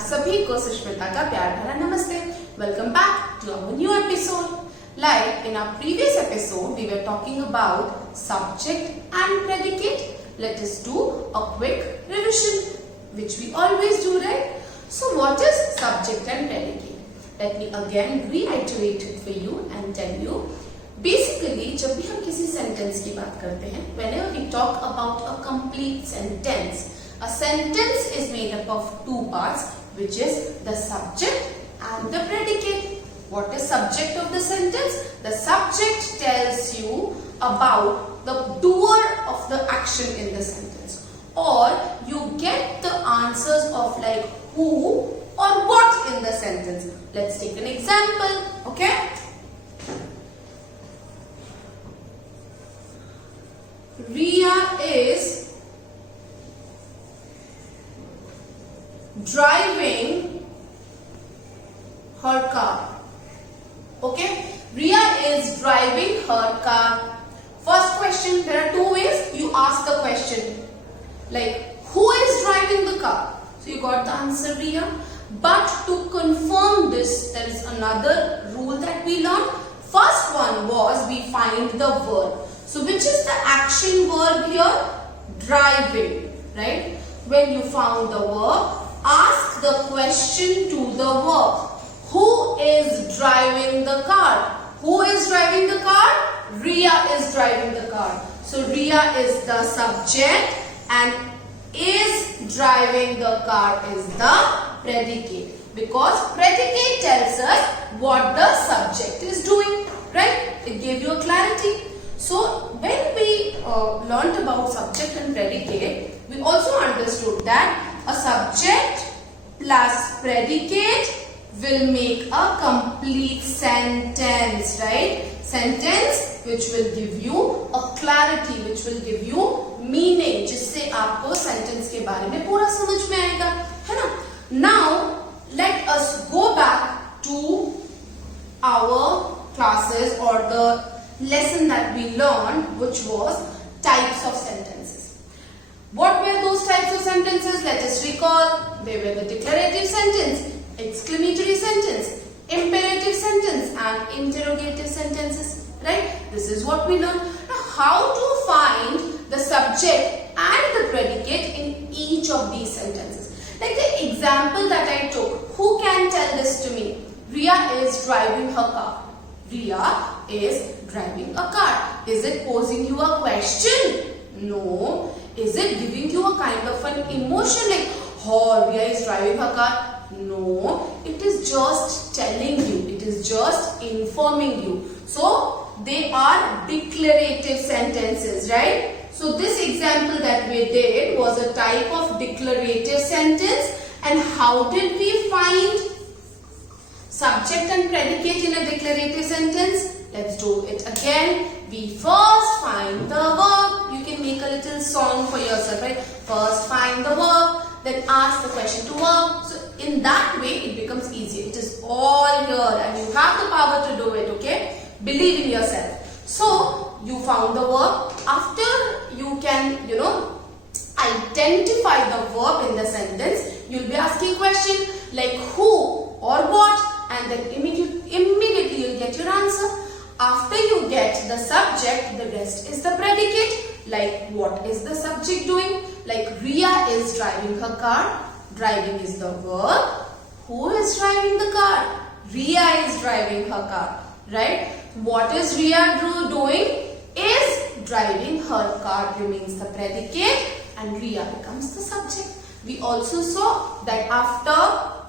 आप सभी को सुष्मिता का प्यार भरा नमस्ते. Welcome back to our new episode. Like in our previous episode, we were talking about subject and predicate. Let us do a quick revision, which we always do, right? So what is subject and predicate? Let me again reiterate it for you and tell you. Basically, जब भी हम किसी sentence की बात करते हैं, whenever we talk about a complete sentence, a sentence is made up of two parts, which is the subject and the predicate. What is subject of the sentence? The subject tells you about the doer of the action in the sentence, or you get the answers of like who or what in the sentence. Let's take an example, okay? Riya is driving her car. Okay, Riya is driving her car. First question, there are two ways you ask the question. Like, who is driving the car? So you got the answer, Riya. But to confirm this, there is another rule that we learned. First one was we find the verb. So which is the action verb here? Driving, right? When you found the verb, ask the question to the verb. Who is driving the car? Who is driving the car? Riya is driving the car. So Riya is the subject and is driving the car is the predicate. Because predicate tells us what the subject is doing, right? It gave you a clarity. So when we learnt about subject and predicate, we also understood that a subject plus predicate will make a complete sentence, right? Sentence which will give you a clarity, which will give you meaning, जिससे आपको sentence के बारे में पूरा समझ में आएगा, है ना? Now let us go back to our classes or the lesson that we learned, which was types of sentences. What were those types of sentences? Let us recall. They were the declarative sentence, exclamatory sentence, imperative sentence and interrogative sentences, right? This is what we learned. Now, how to find the subject and the predicate in each of these sentences? Like the example that I took, who can tell this to me? Riya is driving her car. Riya is driving a car. Is it posing you a question? No. Is it giving you a kind of an emotion like, oh, Riya is driving her car? No. It is just telling you. It is just informing you. So, they are declarative sentences, right? So, this example that we did was a type of declarative sentence. And how did we find subject and predicate in a declarative sentence? Let's do it again. We first find the verb. You can make a little song for yourself, right? First find the verb, then ask the question to verb. So in that way, it becomes easier. It is all here and you have the power to do it, okay? Believe in yourself. So you found the verb. After you can, identify the verb in the sentence, you'll be asking question like who or what, and then immediately you'll get your answer. After you get the subject, the rest is the predicate. Like what is the subject doing? Like Riya is driving her car. Driving is the verb. Who is driving the car? Riya is driving her car. Right? What is Riya doing? Is driving her car remains the predicate and Riya becomes the subject. We also saw that after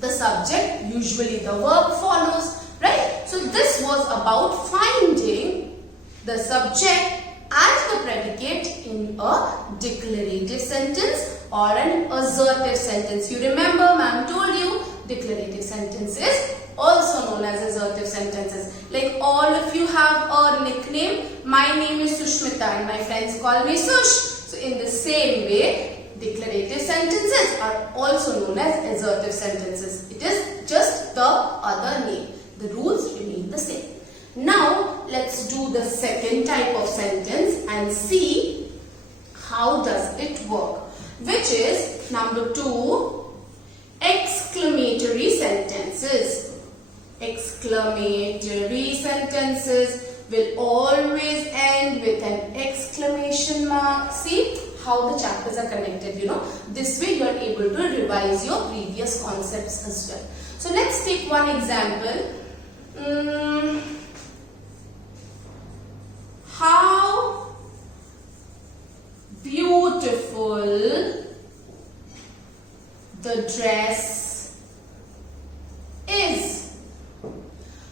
the subject, usually the verb follows. Right? So this was about finding the subject and the predicate in a declarative sentence or an assertive sentence. You remember, ma'am told you, declarative sentences also known as assertive sentences. Like all of you have a nickname. My name is Sushmita and my friends call me Sush. So in the same way, declarative sentences are also known as assertive sentences. It is just the other name. The rules remain the same. Now, let's do the second type of sentence and see how does it work. Which is number 2, exclamatory sentences. Exclamatory sentences will always end with an exclamation mark. See how the chapters are connected, you know. This way you are able to revise your previous concepts as well. So let's take one example. How beautiful the dress is.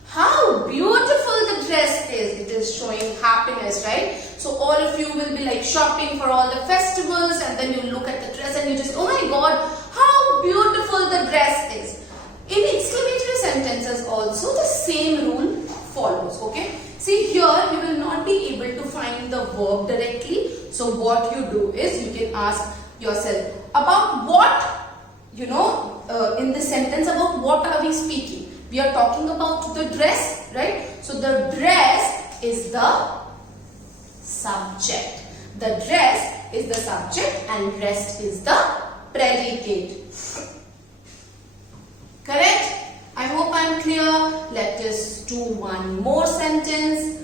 How beautiful the dress is. It is showing happiness, right? So all of you will be like shopping for all the festivals, and then you look at the dress and you just, oh my god, how beautiful the dress is. In exclamatory sentences also the same rule follows, okay? See here you will not be able to find the verb directly. So what you do is you can ask yourself about what, you know, in the sentence about what are we speaking? We are talking about the dress, right? So the dress is the subject. The dress is the subject and rest is the predicate. Correct? I hope I am clear. Let us do one more sentence.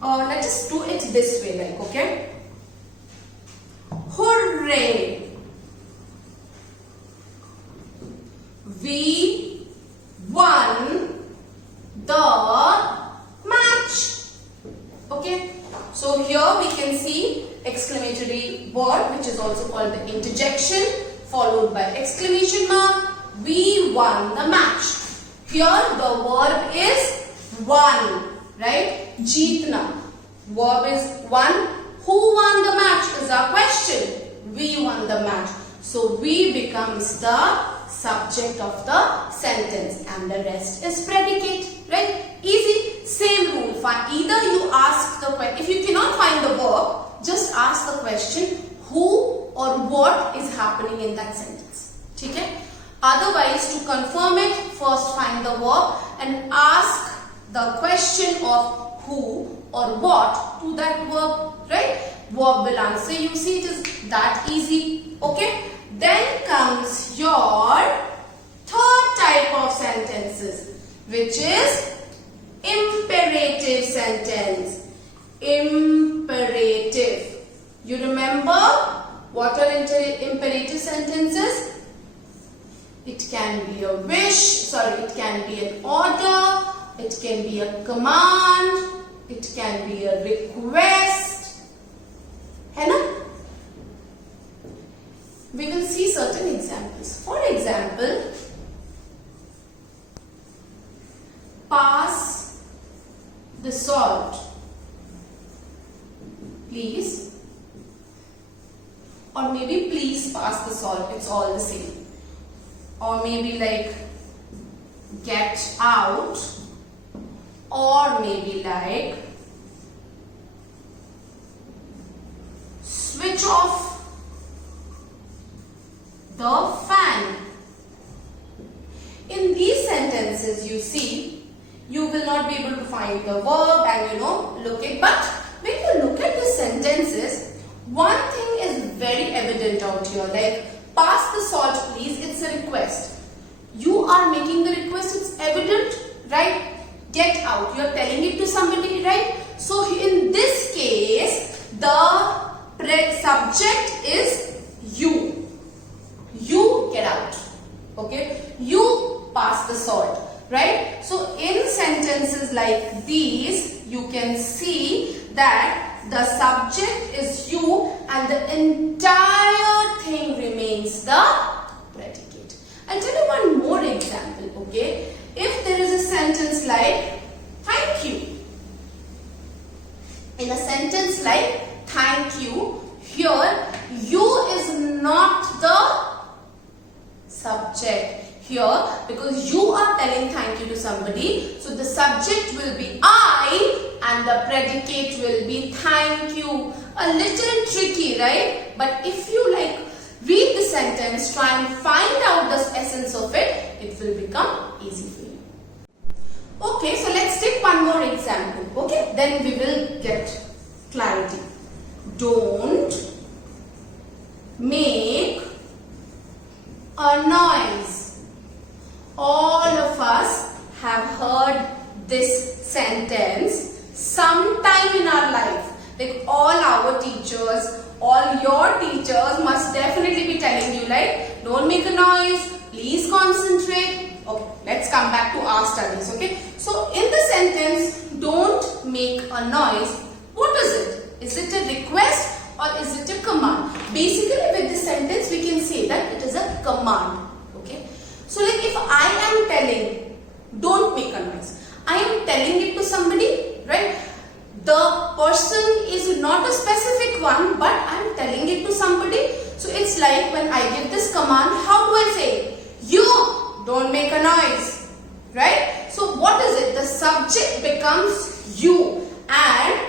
Let us do it this way, like, okay? Hooray! We won the match. Okay? So here we can see exclamatory word, which is also called the interjection, followed by exclamation mark. We won the match. Here the verb is won, right? Jeetna. Verb is won. Who won the match is our question. We won the match. So we becomes the subject of the sentence and the rest is predicate, right? Easy. Same rule. Either you ask the question, if you cannot find the verb, just ask the question who or what is happening in that sentence. Okay? Otherwise, to confirm it, first find the verb and ask the question of who or what to that verb, right? Verb will answer you. See, it is that easy. Okay? Then comes your third type of sentences, which is imperative sentence. Imperative. You remember what are imperative sentences? It can be a wish, it can be an order, it can be a command, it can be a request. है ना? We will see certain examples. For example, pass the salt, please. Or maybe please pass the salt. It's all the same. Or maybe like get out. Or maybe like switch off the fan. In these sentences, you see, you will not be able to find the verb and look at. But when you look at the sentences, one thing is very evident out here. Like pass the salt, please. It's a request. You are making the request. It's evident, right? Get out. You are telling it to somebody, right? So in this case, the subject is you. You get out. Okay? You pass the salt. Right? So in sentences like these, you can see that the subject is you and the entire thing remains the predicate. I'll tell you one more example. Okay? If there is a sentence like thank you. In a sentence like thank you, here you is not the subject. Here, because you are telling thank you to somebody, so the subject will be I and the predicate will be thank you. A little tricky, right? But if you read the sentence, try and find out the essence of it, it will become easy for you. Okay, so let's take one more example. Okay, then we will get clarity. Don't make a noise. All of us have heard this sentence sometime in our life. Like all our teachers, all your teachers must definitely be telling you like, don't make a noise, please concentrate. Okay, let's come back to our studies. Okay, so in the sentence, don't make a noise, what is it? Is it a request or is it a command? Basically with this sentence we can say that it is a command. Okay, so like if I am telling don't make a noise, I am telling it to somebody, right? The person is not a specific one, but I am telling it to somebody. So it's like when I give this command, how do I say? You don't make a noise, right? So what is it? The subject becomes you and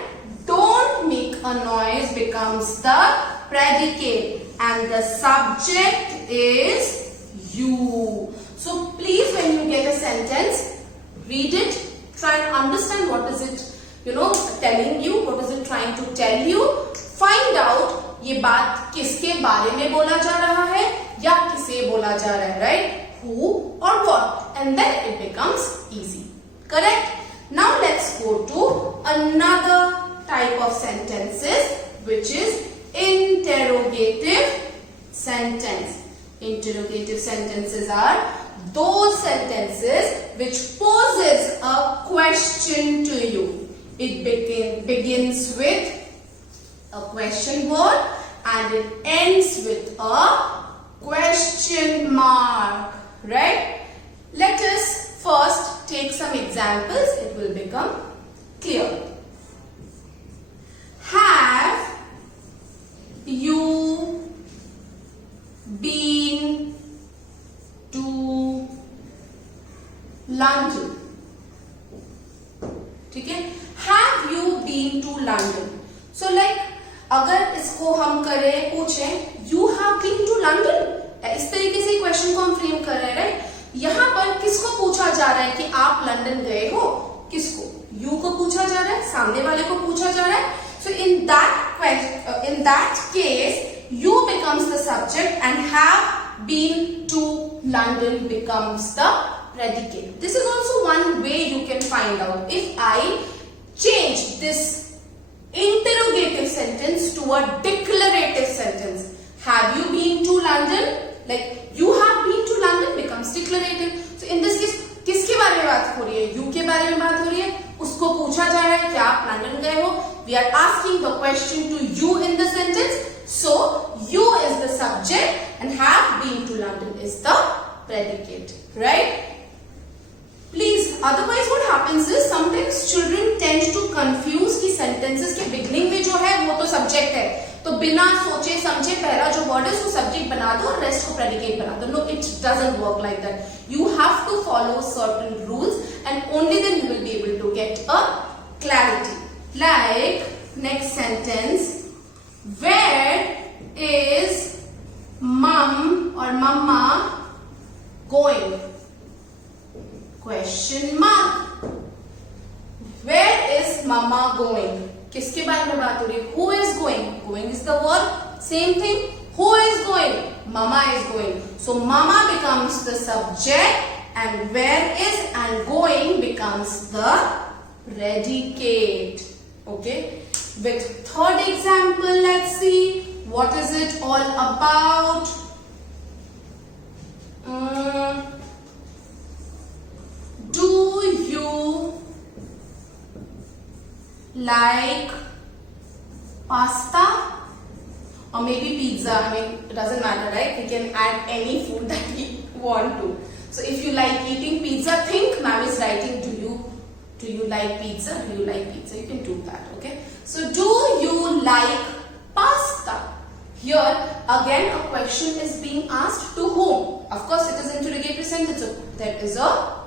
don't make a noise becomes the predicate and the subject is you. So please, when you get a sentence, read it, try and understand what is it telling you, what is it trying to tell you. Find out ये बात किसके बारे में बोला जा रहा है या किसे बोला जा रहा है, right? Who or what, and then it becomes easy. Correct? Now let's go to another type of sentences, which is interrogative sentence. Interrogative sentences are those sentences which poses a question to you. It begins with a question word and it ends with a question mark, right? Let us first take some examples. It will become clear. Have you been to London? ठीक है? Have you been to London? So like अगर इसको हम करें पूछें you have been to London, इस तरीके से क्वेश्चन को हम फ्रेम कर रहे हैं, राइट? यहाँ पर किसको पूछा जा रहा है कि आप लंदन गए हो? किसको? You को पूछा जा रहा है, सामने वाले को पूछा जा रहा है. So in that case, you becomes the subject and have been to London becomes the predicate. This is also one way you can find out. If I change this interrogative sentence to a declarative sentence, have you been to London? Like you have been to London becomes declarative. So in this case, किसके बारे में बात हो रही है? You के बारे में बात हो रही है. उसको पूछा जा रहा है कि आप लंदन गए हो. We are asking the question to you in the sentence. So you is the subject and have been to London is the predicate, right? Please, otherwise what happens is sometimes children tend to confuse कि sentences के beginning में जो है वो तो subject है, तो बिना सोचे समझे पहला जो word है उसको subject बना दो और rest को predicate बना दो. No, it doesn't work like that. You have to follow certain rules and only then you will be able to get a clarity. Like next sentence, where is mum or mama going? Question mark. Where is mama going? किसके बारे में बात हो रही है? Who is going? Going is the verb. Same thing. Who is going? Mama is going. So mama becomes the subject and where is and going becomes the predicate. Okay. With third example, let's see what is it all about. Do you like pasta or maybe pizza? I mean, it doesn't matter, right? We can add any food that we want to. So if you like eating pizza, think ma'am is writing do you like pizza? Do you like pizza? You can do that, okay? So do you like pasta? Here again a question is being asked to whom? Of course it is interrogative sentence, so there is a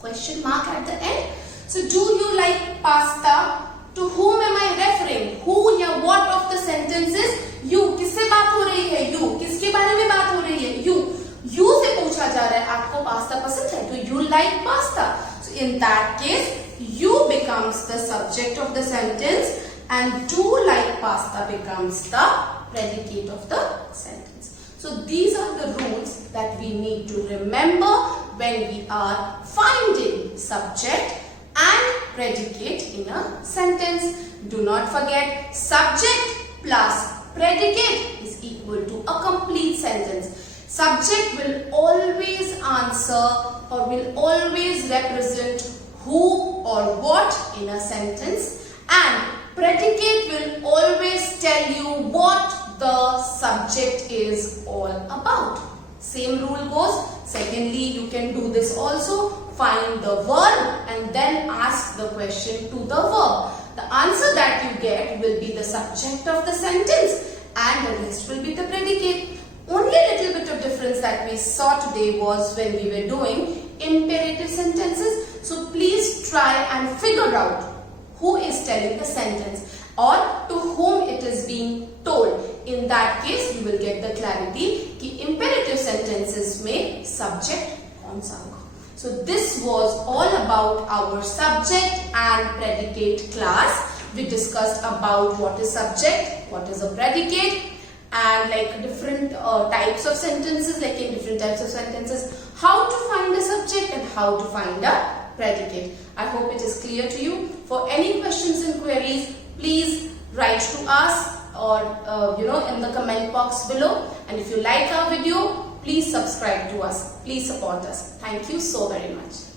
question mark at the end. So do you like pasta? To whom am I referring? Who या what of the sentence is you? किससे बात हो रही है? You. किसके बारे में बात हो रही है? You. You से पूछा जा रहा है आपको पास्ता पसंद है? Do you like pasta? So in that case, you becomes the subject of the sentence and do like pasta becomes the predicate of the sentence. So these are the rules that we need to remember when we are finding subject and predicate in a sentence. Do not forget, subject plus predicate is equal to a complete sentence. Subject will always answer or will always represent who or what in a sentence, and predicate will always tell you what the subject is all about. Same rule goes. Secondly, you can do this also. Find the verb and then ask the question to the verb. The answer that you get will be the subject of the sentence and the rest will be the predicate. Only a little bit of difference that we saw today was when we were doing imperative sentences. So please try and figure out who is telling the sentence or to whom it is being told. In that case, you will get the clarity कि imperative sentences में subject कौन सा होगा. So this was all about our subject and predicate class. We discussed about what is subject, what is a predicate, and like different types of sentences, like in different types of sentences, how to find a subject and how to find a predicate. I hope it is clear to you. For any questions and queries, please write to us or in the comment box below. And if you like our video, please subscribe to us. Please support us. Thank you so very much.